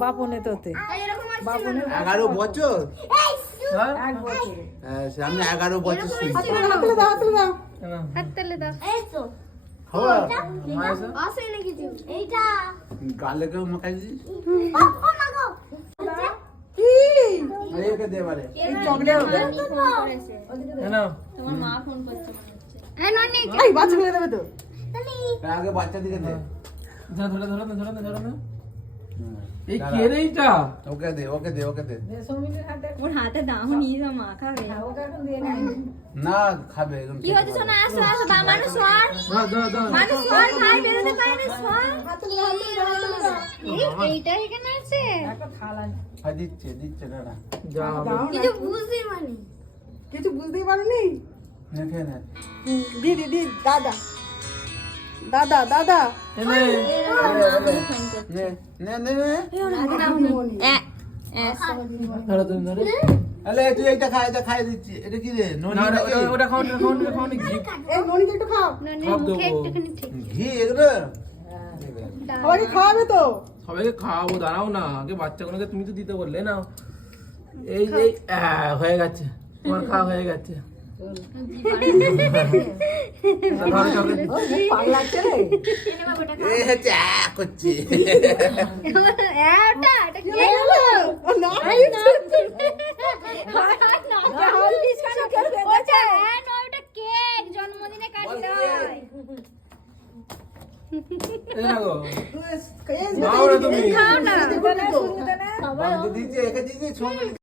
বাপনে তোতে 11 বছর সামনে 11 বছর গালে কেউ মাখাই দিস দে বারে আগে বাচ্চা দিকে দে এই কে রে এটা ওকে দে ওর হাতে দাও নিয়ে যা মা খাবে না খাবে একদম কি হচ্ছে শোনা আসো আসো দা মানুষ সর মানুষ সর খাই বেরোতে পারে না সর এইটা এখানে আছে খাই দিচ্ছে না কিছু বুঝতেই পারিনি না খেয়ে না দিদি দাদা নে ধরো তুমি ধরো আলে তুই এটা খাই দিচ্ছি এটা কি রে ননি না ওটা খাও ঘি এই ননি একটু খাও ঘি এগুলো সবাই খাওয়াবে তো সবাইকে খাওয়াবো দাঁড়াও না আগে বাচ্চাগুলোকে তুমি তো দিতে বললে না এই হয়ে গেছে তোমার খাওয়া হয়ে গেছে করছি জন্মদিনে কাটলে তুমি দিচ্ছে একে দিচ্ছে